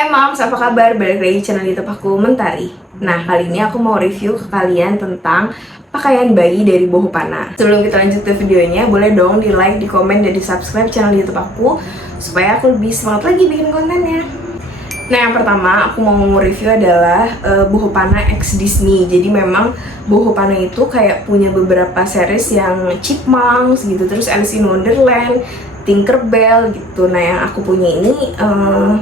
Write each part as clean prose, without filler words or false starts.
Hai Moms, apa kabar? Balik lagi di channel YouTube aku, Mentari. Nah, kali ini aku mau review ke kalian tentang pakaian bayi dari Bohopana. Sebelum kita lanjut ke videonya, boleh dong di like, di komen, dan di subscribe channel YouTube aku supaya aku lebih semangat lagi bikin kontennya. Nah, yang pertama aku mau review adalah Bohopana X Disney. Jadi memang Bohopana itu kayak punya beberapa series yang Chipmunks gitu, terus Alice in Wonderland, Tinkerbell gitu. Nah, yang aku punya ini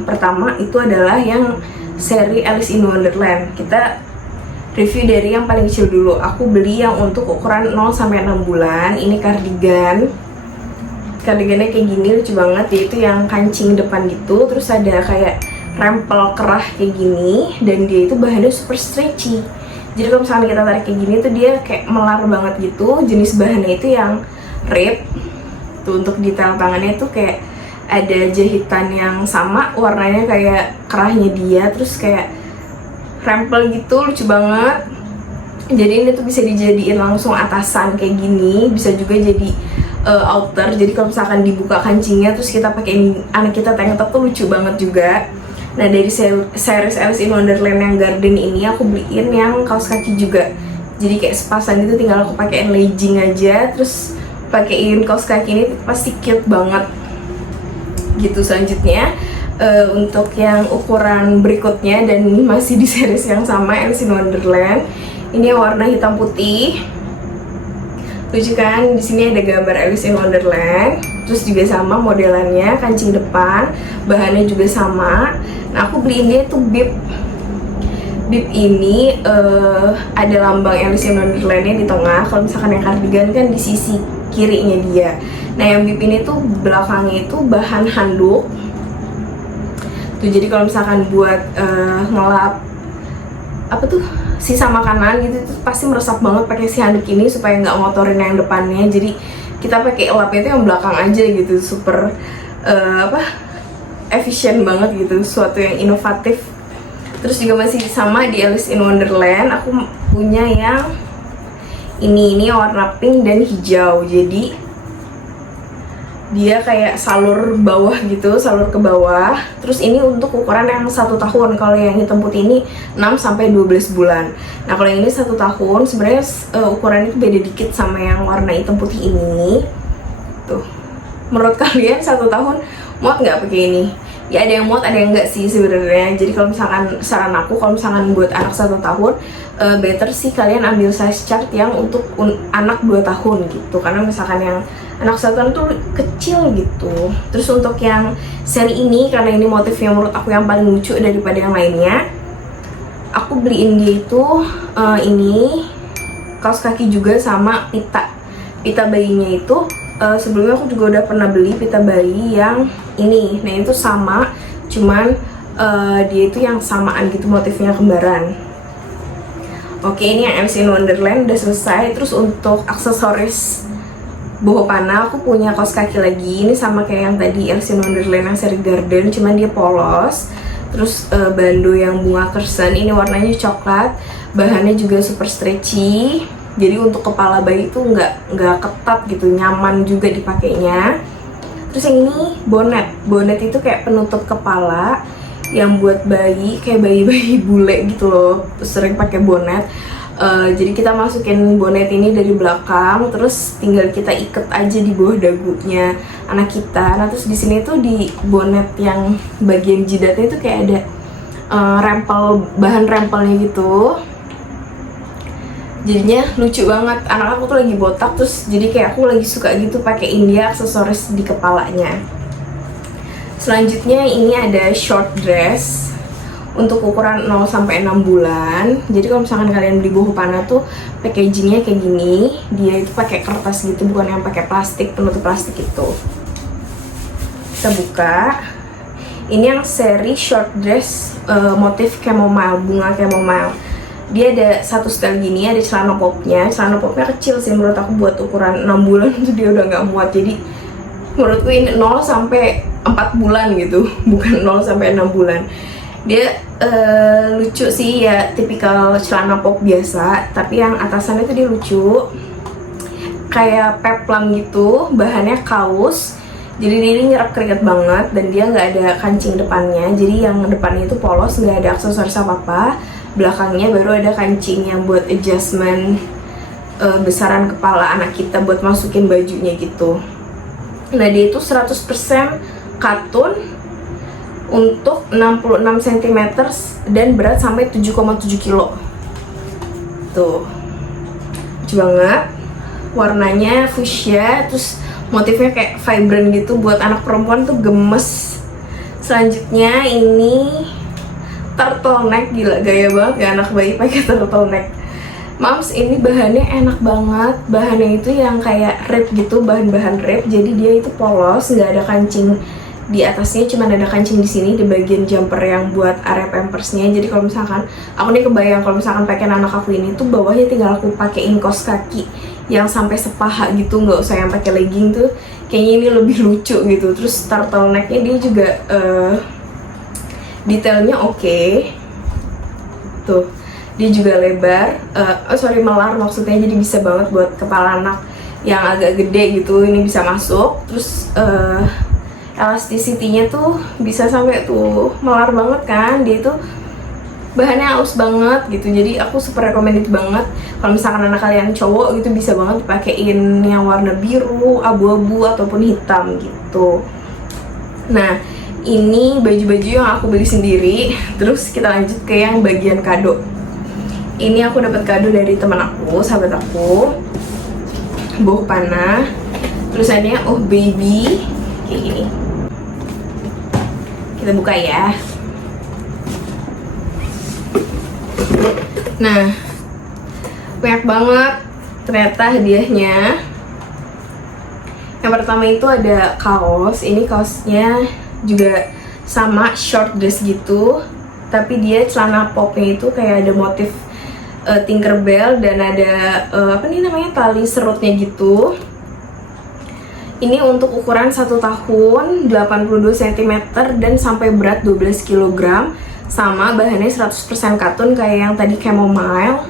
pertama itu adalah yang seri Alice in Wonderland. Kita review dari yang paling kecil dulu. Aku beli yang untuk ukuran 0-6 bulan. Ini kardigan. Kardigannya kayak gini, lucu banget. Dia itu yang kancing depan gitu. Terus ada kayak rempel kerah kayak gini. Dan dia itu bahannya super stretchy. Jadi kalau misalnya kita tarik kayak gini tuh dia kayak melar banget gitu. Jenis bahannya itu yang rib. Untuk detail tangannya tuh kayak ada jahitan yang sama, warnanya kayak kerahnya dia, terus kayak rempel gitu, lucu banget. Jadi ini tuh bisa dijadiin langsung atasan kayak gini, bisa juga jadi outer. Jadi kalau misalkan dibuka kancingnya terus kita pakai anak kita tank top tuh lucu banget juga. Nah, dari series Alice in Wonderland yang Garden ini aku beliin yang kaos kaki juga. Jadi kayak sepasang gitu, tinggal aku pakein legging aja, terus pakein kaos kaki ini pasti cute banget gitu. Selanjutnya untuk yang ukuran berikutnya dan masih di series yang sama, Alice in Wonderland, ini yang warna hitam putih, lucu kan? Di sini ada gambar Alice in Wonderland, terus juga sama modelannya, kancing depan, bahannya juga sama. Nah, aku beliin dia tuh bib ini ada lambang Alice in Wonderland-nya di tengah. Kalau misalkan yang kardigan kan di sisi kirinya dia. Nah, yang bib ini tuh belakangnya itu bahan handuk tuh, jadi kalau misalkan buat ngelap apa tuh sisa makanan gitu tuh pasti meresap banget pakai si handuk ini supaya nggak ngotorin yang depannya. Jadi kita pakai lapnya itu yang belakang aja gitu, super efisien banget gitu, suatu yang inovatif. Terus juga masih sama di Alice in Wonderland, aku punya yang ini warna pink dan hijau. Jadi dia kayak salur bawah gitu, salur ke bawah. Terus ini untuk ukuran yang 1 tahun. Kalau yang hitam putih ini 6-12 bulan. Nah, kalau yang ini 1 tahun, sebenarnya ukuran itu beda dikit sama yang warna hitam putih ini. Tuh, menurut kalian 1 tahun muat nggak pakai ini? Ya ada yang muat, ada yang enggak sih sebenarnya. Jadi kalau misalkan saran aku, kalau misalkan buat anak 1 tahun, better sih kalian ambil size chart yang untuk anak 2 tahun gitu. Karena misalkan yang anak 1 tahun tuh kecil gitu. Terus untuk yang seri ini, karena ini motifnya menurut aku yang paling lucu daripada yang lainnya, aku beliin dia itu ini kaos kaki juga sama pita bayinya itu. Sebelumnya aku juga udah pernah beli pita bayi yang ini. Nah, itu sama, cuman dia itu yang samaan gitu, motifnya kembaran. Oke, ini yang Alice in Wonderland udah selesai. Terus untuk aksesoris Bohopana aku punya kaos kaki lagi. Ini sama kayak yang tadi Alice in Wonderland yang seri Garden, cuman dia polos. Terus bandu yang bunga kersen, ini warnanya coklat, bahannya juga super stretchy. Jadi untuk kepala bayi itu nggak ketat gitu, nyaman juga dipakainya. Terus yang ini bonet itu kayak penutup kepala yang buat bayi, kayak bayi bule gitu loh, sering pakai bonet. Jadi kita masukin bonet ini dari belakang, terus tinggal kita ikat aja di bawah dagunya anak kita. Nah, terus di sini tuh di bonet yang bagian jidatnya itu kayak ada bahan rempelnya gitu. Jadinya lucu banget. Anak aku tuh lagi botak, terus jadi kayak aku lagi suka gitu pakein dia aksesoris di kepalanya. Selanjutnya ini ada short dress untuk ukuran 0-6 bulan. Jadi kalau misalkan kalian beli Bohopana tuh packagingnya kayak gini. Dia itu pakai kertas gitu, bukan yang pakai plastik, penutup plastik itu. Kita buka. Ini yang seri short dress motif chamomile, bunga chamomile. Dia ada satu style gini, ada celana popnya. Celana popnya kecil sih menurut aku, buat ukuran 6 bulan itu dia udah nggak muat. Jadi menurutku ini 0-4 bulan gitu, bukan 0-6 bulan. Dia lucu sih ya, tipikal celana pop biasa, tapi yang atasannya tuh dia lucu, kayak peplum gitu. Bahannya kaos Jadi dia ini nyerap keringat banget dan dia nggak ada kancing depannya. Jadi yang depannya itu polos, nggak ada aksesoris apa-apa. Belakangnya baru ada kancing yang buat adjustment besaran kepala anak kita buat masukin bajunya gitu. Nah dia itu 100% katun untuk 66 cm dan berat sampai 7,7 kilo. Tuh, lucu banget. Warnanya fuchsia, terus motifnya kayak vibrant gitu, buat anak perempuan tuh gemes. Selanjutnya ini turtleneck, gila gaya banget ya anak bayi pakai turtleneck. Mams, ini bahannya enak banget. Bahannya itu yang kayak rib gitu, bahan-bahan rib. Jadi dia itu polos, nggak ada kancing di atasnya, cuma ada kancing di sini di bagian jumper yang buat area pampersnya. Jadi kalau misalkan aku nih kebayang kalau misalkan pakai anak aku ini tuh bawahnya tinggal aku pakein kaos kaki yang sampai sepaha gitu, nggak usah yang pakai legging tuh. Kayaknya ini lebih lucu gitu. Terus turtlenecknya dia juga detailnya oke. Tuh, dia juga lebar, melar maksudnya, jadi bisa banget buat kepala anak yang agak gede gitu, ini bisa masuk. Terus elasticity-nya tuh bisa sampai tuh melar banget kan, dia tuh bahannya halus banget gitu. Jadi aku super recommended banget kalau misalkan anak kalian cowok gitu, bisa banget dipakein yang warna biru, abu-abu ataupun hitam gitu. Nah ini baju-baju yang aku beli sendiri. Terus kita lanjut ke yang bagian kado. Ini aku dapat kado dari teman aku, sahabat aku, boh panah. Tulisannya oh baby, kayak gini. Kita buka ya. Nah, banyak banget ternyata hadiahnya. Yang pertama itu ada kaos. Ini kaosnya juga sama short dress gitu, tapi dia celana popnya itu kayak ada motif Tinkerbell dan ada apa nih namanya, tali serutnya gitu. Ini untuk ukuran 1 tahun, 82 cm dan sampai berat 12 kg. Sama bahannya 100% katun kayak yang tadi chamomile.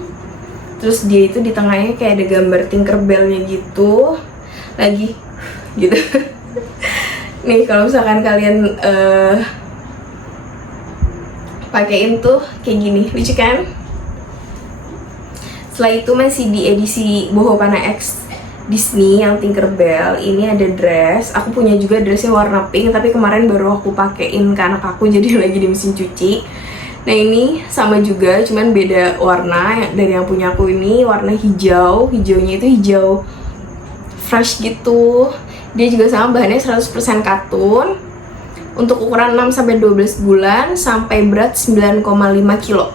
Terus dia itu di tengahnya kayak ada gambar Tinkerbell-nya gitu. Lagi gitu. Nih kalau misalkan kalian pakein tuh kayak gini, lucu kan? Setelah itu masih di edisi Boho Panah X Disney yang Tinkerbell. Ini ada dress. Aku punya juga dressnya warna pink, tapi kemarin baru aku pakein ke anak aku, jadi lagi di mesin cuci. Nah ini sama juga, cuman beda warna. Dari yang punya aku ini warna hijau. Hijaunya itu hijau fresh gitu. Dia juga sama, bahannya 100% katun. Untuk ukuran 6-12 bulan sampai berat 9,5 kilo.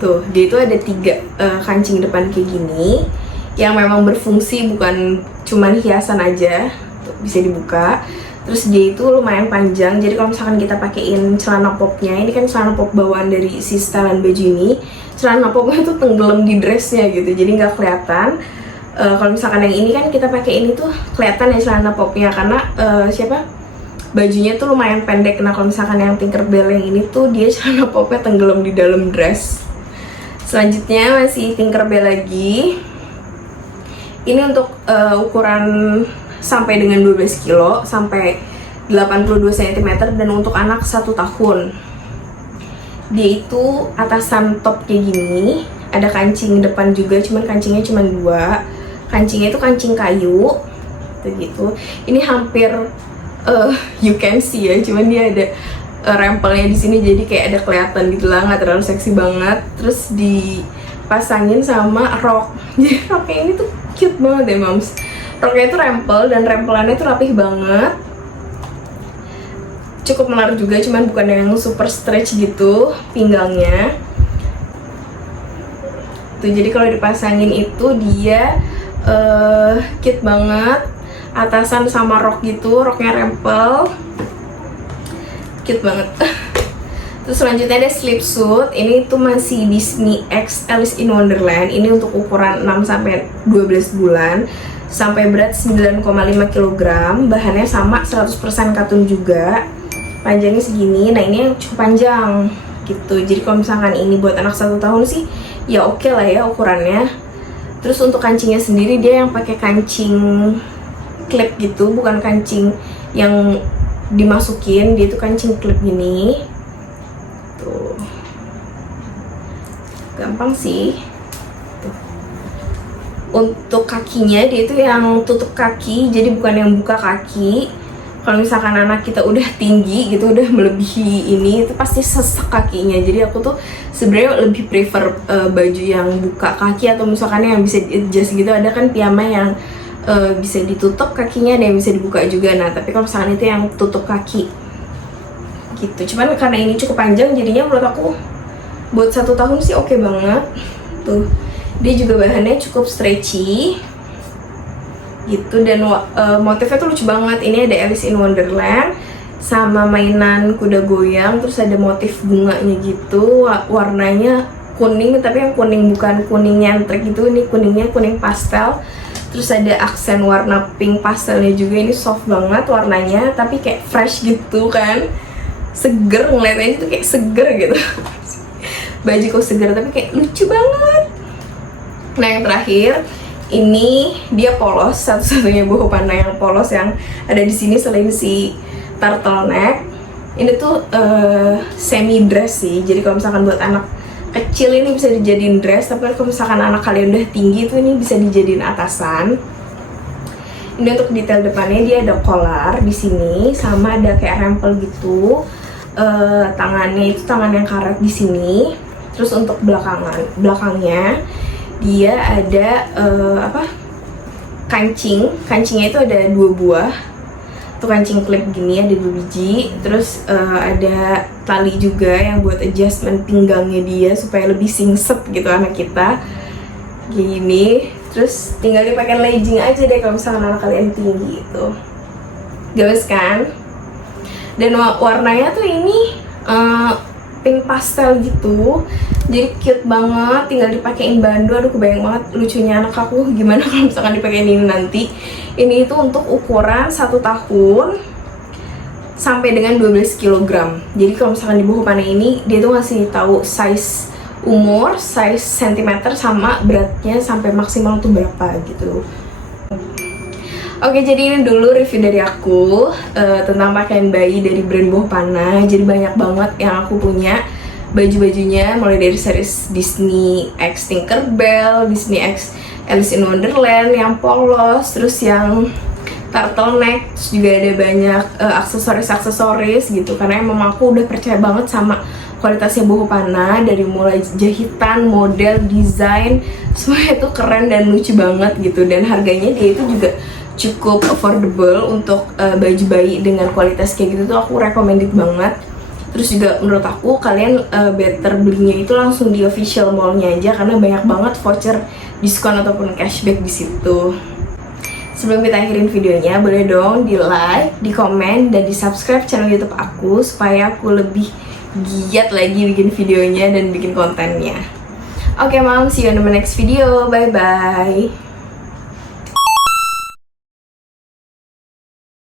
Tuh, dia itu ada 3 kancing depan kayak gini yang memang berfungsi, bukan cuman hiasan aja. Tuh, bisa dibuka. Terus dia itu lumayan panjang, jadi kalau misalkan kita pakein celana popnya, ini kan celana pop bawaan dari si setelan baju ini, celana popnya tuh tenggelam di dressnya gitu, jadi nggak kelihatan. Kalau misalkan yang ini kan kita pakein itu kelihatan ya celana popnya, karena bajunya tuh lumayan pendek. Nah kalau misalkan yang Tinkerbell yang ini tuh dia celana popnya tenggelam di dalam dress. Selanjutnya masih Tinkerbell lagi. Ini untuk ukuran sampai dengan 12 kilo sampai 82 cm dan untuk anak 1 tahun. Dia itu atasan top kayak gini, ada kancing depan juga, cuman kancingnya cuma 2. Kancingnya itu kancing kayu gitu. Ini hampir you can see ya, cuman dia ada rempelnya di sini, jadi kayak ada kelihatan gitu lah, nggak terlalu seksi banget. Terus dipasangin sama rok. Jadi roknya ini tuh cute banget deh moms. Roknya itu rempel dan rempelannya itu rapih banget. Cukup menarik juga, cuman bukan yang super stretch gitu pinggangnya. Tuh, jadi kalau dipasangin itu dia cute banget. Atasan sama rok gitu, roknya rempel. Cute banget. Terus selanjutnya ada slipsuit. Ini tuh masih Disney X Alice in Wonderland. Ini untuk ukuran 6-12 bulan sampai berat 9,5 kg. Bahannya sama 100% katun juga. Panjangnya segini. Nah ini yang cukup panjang gitu. Jadi kalau misalkan ini buat anak 1 tahun sih ya oke lah ya ukurannya. Terus untuk kancingnya sendiri dia yang pakai kancing klip gitu, bukan kancing yang dimasukin, dia tuh kancing klip gini. Tuh. Gampang sih. Tuh. Untuk kakinya dia itu yang tutup kaki, jadi bukan yang buka kaki. Kalau misalkan anak kita udah tinggi gitu, udah melebihi ini, itu pasti sesek kakinya. Jadi aku tuh sebenarnya lebih prefer baju yang buka kaki, atau misalkan yang bisa adjust gitu. Ada kan piyama yang bisa ditutup kakinya, ada yang bisa dibuka juga. Nah, tapi kalau misalkan itu yang tutup kaki gitu. Cuman karena ini cukup panjang, jadinya menurut aku buat 1 tahun sih oke banget. Tuh, dia juga bahannya cukup stretchy gitu, dan motifnya tuh lucu banget. Ini ada Alice in Wonderland sama mainan kuda goyang, terus ada motif bunganya gitu, warnanya kuning, tapi yang kuning bukan kuning nyentrik gitu, ini kuningnya kuning pastel. Terus ada aksen warna pink pastelnya juga, ini soft banget warnanya, tapi kayak fresh gitu kan, seger, ngeliatnya itu kayak seger gitu. Baju kok seger tapi kayak lucu banget. Nah, yang terakhir ini dia polos, satu-satunya boho panah yang polos yang ada di sini selain si turtleneck. Ini tuh semi dress sih, jadi kalau misalkan buat anak kecil ini bisa dijadiin dress, tapi kalau misalkan anak kalian udah tinggi tuh ini bisa dijadiin atasan. Ini untuk detail depannya dia ada collar di sini, sama ada kayak rempel gitu. Tangannya itu tangan yang karet di sini. Terus untuk belakangnya dia ada kancingnya itu ada 2 buah. Tuh kancing klip gini ada 2 biji. Terus ada tali juga yang buat adjustment pinggangnya dia supaya lebih singset gitu anak kita gini. Terus tinggal dipakai legging aja deh kalau misalnya anak kalian tinggi itu. Gemes kan? Dan warnanya tuh ini pink pastel gitu, jadi cute banget, tinggal dipakein bandu. Aduh, kebayang banget lucunya anak aku gimana kalau misalkan dipakein ini nanti. Ini itu untuk ukuran 1 tahun sampai dengan 12 kg. Jadi kalau misalkan di boho panah ini dia tuh ngasih tahu size umur, size centimeter, sama beratnya sampai maksimal tuh berapa gitu. Oke, jadi ini dulu review dari aku tentang pakaian bayi dari brand Boho Panah. Jadi banyak banget yang aku punya baju-bajunya, mulai dari series Disney X Tinkerbell, Disney X Alice in Wonderland yang polos, terus yang turtleneck, terus juga ada banyak aksesoris gitu. Karena emang aku udah percaya banget sama kualitasnya Boho Panah, dari mulai jahitan, model, desain, semuanya itu keren dan lucu banget gitu. Dan harganya dia itu juga cukup affordable untuk baju bayi dengan kualitas kayak gitu tuh aku recommended banget. Terus juga menurut aku kalian better belinya itu langsung di official mallnya aja, karena banyak banget voucher diskon ataupun cashback di situ. Sebelum kita akhirin videonya, boleh dong di like, di komen, dan di subscribe channel YouTube aku supaya aku lebih giat lagi bikin videonya dan bikin kontennya. Oke, Mom, see you in the next video. Bye bye.